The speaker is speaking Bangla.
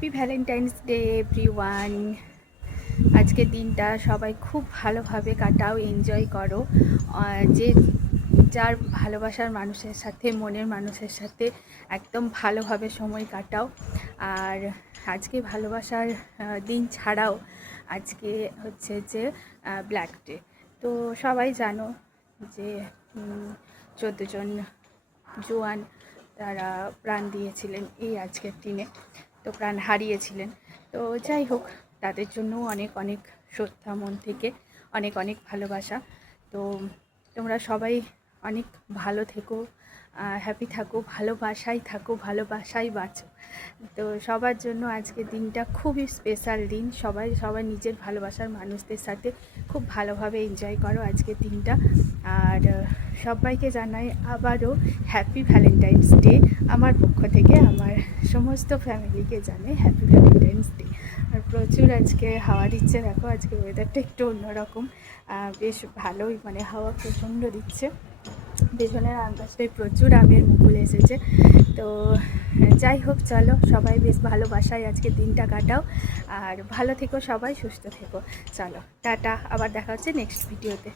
Happy Valentine's day everyone. আজকের দিনটা সবাই খুব ভালোভাবে কাটাও, এনজয় করো। যে যার ভালোবাসার মানুষের সাথে, মনের মানুষের সাথে একদম ভালোভাবে সময় কাটাও। আর আজকে ভালোবাসার দিন ছাড়াও আজকে হচ্ছে যে ব্ল্যাক ডে। তো সবাই জানো যে 14 জন জোয়ান তারা প্রাণ দিয়েছিলেন এই আজকের দিনে, তো প্রাণ হারিয়েছিলেন। তো যাই হোক, তাদের জন্য অনেক অনেক শ্রদ্ধা, মন থেকে অনেক অনেক ভালোবাসা। তো তোমরা সবাই অনেক ভালো থেকো, হ্যাপি থাকো, ভালোবাসায় থাকো, ভালোবাসায় বাঁচো। তো সবার জন্য আজকের দিনটা খুবই স্পেশাল দিন। সবাই নিজের ভালোবাসার মানুষদের সাথে খুব ভালোভাবে এনজয় করো আজকের দিনটা। আর সবাইকে জানাই আবারও হ্যাপি ভ্যালেন্টাইন্স ডে আমার পক্ষ থেকে। আমার সমস্ত ফ্যামিলিকে জানাই হ্যাপি ভ্যালেন্টাইন্স ডে। আর প্রচুর আজকে হাওয়া দিচ্ছে, দেখো আজকে ওয়েদারটা একটু অন্যরকম, বেশ ভালোই, মানে হাওয়া প্রচণ্ড দিচ্ছে। পেছনের আকাশটায় প্রচুর আমের মুকুল এসেছে। তো যাই হোক, চলো সবাই বেশ ভালোবাসায় আজকে দিনটা কাটাও। আর ভালো থেকো সবাই, সুস্থ থেকো। চলো টাটা, আবার দেখা হচ্ছে নেক্সট ভিডিওতে।